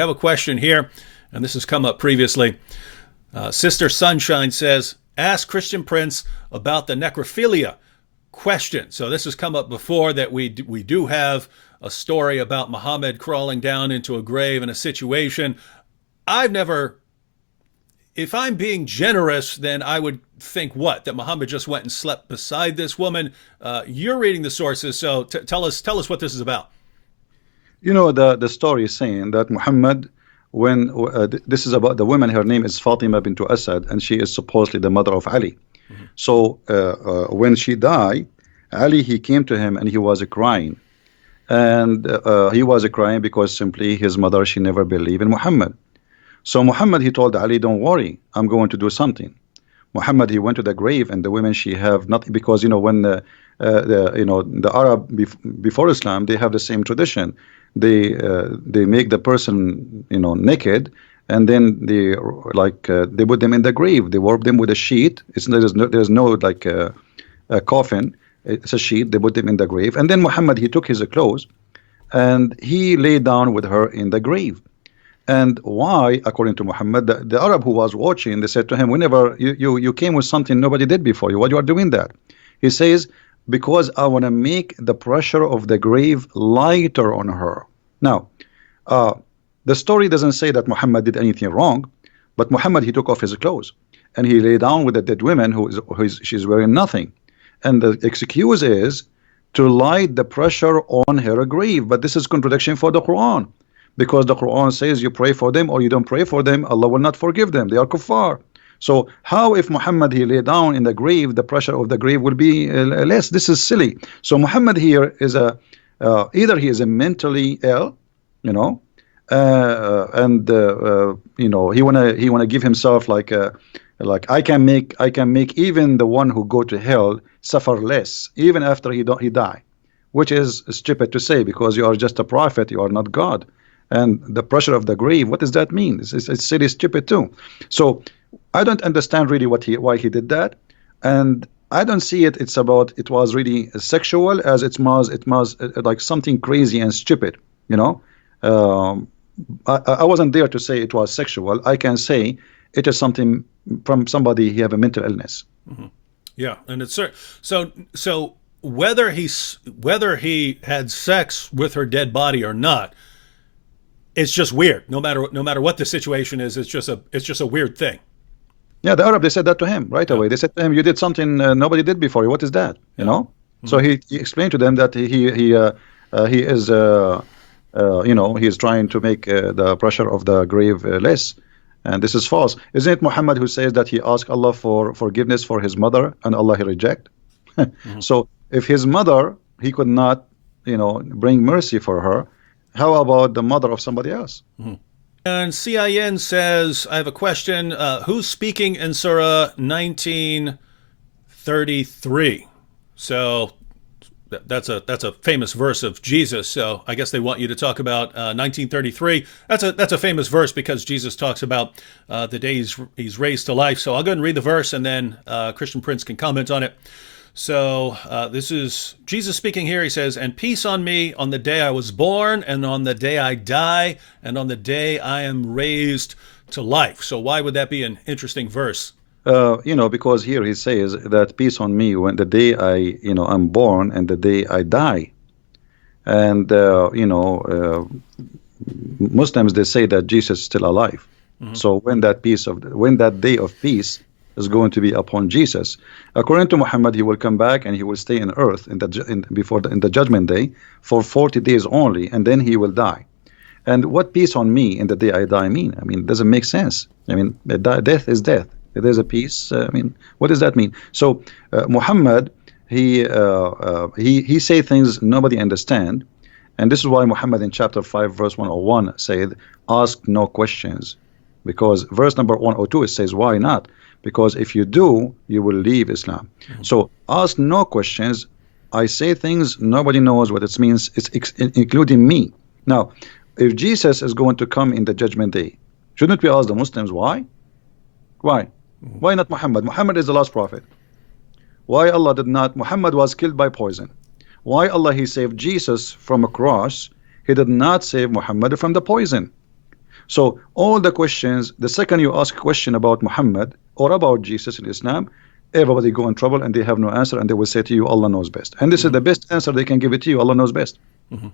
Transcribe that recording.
We have a question here, and this has come up previously. Sister Sunshine says, ask Christian Prince about the necrophilia question. So this has come up before, that we do have a story about Muhammad crawling down into a grave in a situation. I've never, if I'm being generous, then I would think what? That Muhammad just went and slept beside this woman. You're reading the sources, so tell us what this is about. You know, the story is saying that Muhammad, when this is about the woman, her name is Fatima bint Asad, and she is supposedly the mother of Ali. So when she died, Ali, he came to him and he was crying. And he was crying because simply his mother, she never believed in Muhammad. So Muhammad, he told Ali, don't worry, I'm going to do something. Muhammad, he went to the grave, and the women, she have nothing, because, you know, when the Arab before Islam, they have the same tradition. They make the person, you know, naked, and then they they put them in the grave. They warp them with a sheet. There's no like a coffin. It's a sheet. They put them in the grave, and then Muhammad, he took his clothes, and he lay down with her in the grave. And why? According to Muhammad, the Arab who was watching, they said to him, whenever you came with something nobody did before you, why you are doing that? He says, because I want to make the pressure of the grave lighter on her. Now, the story doesn't say that Muhammad did anything wrong, but Muhammad, he took off his clothes and he lay down with a dead woman she's wearing nothing. And the excuse is to light the pressure on her grave. But this is contradiction for the Quran, because the Quran says you pray for them or you don't pray for them, Allah will not forgive them. They are kuffar. So how, if Muhammad, he lay down in the grave, the pressure of the grave will be less? This is silly. So Muhammad here is either he is a mentally ill, you know, and you know, he wanna give himself like I can make even the one who go to hell suffer less even after he die, which is stupid to say, because you are just a prophet, you are not God. And the pressure of the grave, what does that mean? It's silly, stupid too. So I don't understand really why he did that, and I don't see it. It was really sexual, as it was like something crazy and stupid. You know, I wasn't there to say it was sexual. I can say it is something from somebody he have a mental illness. Mm-hmm. Yeah, and it's so whether he had sex with her dead body or not, it's just weird. No matter what the situation is, it's just a weird thing. Yeah, the Arab, they said that to him right away. They said to him, you did something nobody did before you. What is that? You know? Mm-hmm. So he explained to them that he is you know, he is trying to make the pressure of the grave less, and this is false. Isn't it Muhammad who says that he asked Allah for forgiveness for his mother and Allah he reject? Mm-hmm. So if his mother, he could not, you know, bring mercy for her, how about the mother of somebody else? Mm-hmm. And CIN says, I have a question. Who's speaking in Surah 1933? So that's a famous verse of Jesus. So I guess they want you to talk about 1933. That's a famous verse because Jesus talks about the day he's raised to life. So I'll go ahead and read the verse, and then Christian Prince can comment on it. So this is Jesus speaking here. He says, and peace on me on the day I was born, and on the day I die, and on the day I am raised to life. So why would that be an interesting verse? You know, because here he says that peace on me when the day I'm born and the day I die. And, you know, Muslims, they say that Jesus is still alive. Mm-hmm. So when that day of peace is going to be upon Jesus, according to Muhammad, he will come back and he will stay in earth in the judgment day for 40 days only, and then he will die. And what peace on me in the day I die mean? I mean, it doesn't make sense. I mean, death is death. If there's a peace, I mean, what does that mean? So Muhammad, he say things nobody understand, and this is why Muhammad in chapter 5 verse 101 said, ask no questions, because verse number 102 it says, why not? Because if you do, you will leave Islam. Mm-hmm. So ask no questions. I say things nobody knows what it means. It's including me. Now, if Jesus is going to come in the judgment day, shouldn't we ask the Muslims why? Why? Mm-hmm. Why not Muhammad? Muhammad is the last prophet. Why Allah did not? Muhammad was killed by poison. Why Allah he saved Jesus from a cross? He did not save Muhammad from the poison. So all the questions, the second you ask a question about Muhammad or about Jesus in Islam, everybody go in trouble and they have no answer, and they will say to you, Allah knows best. And this is the best answer they can give it to you. Allah knows best. Mm-hmm.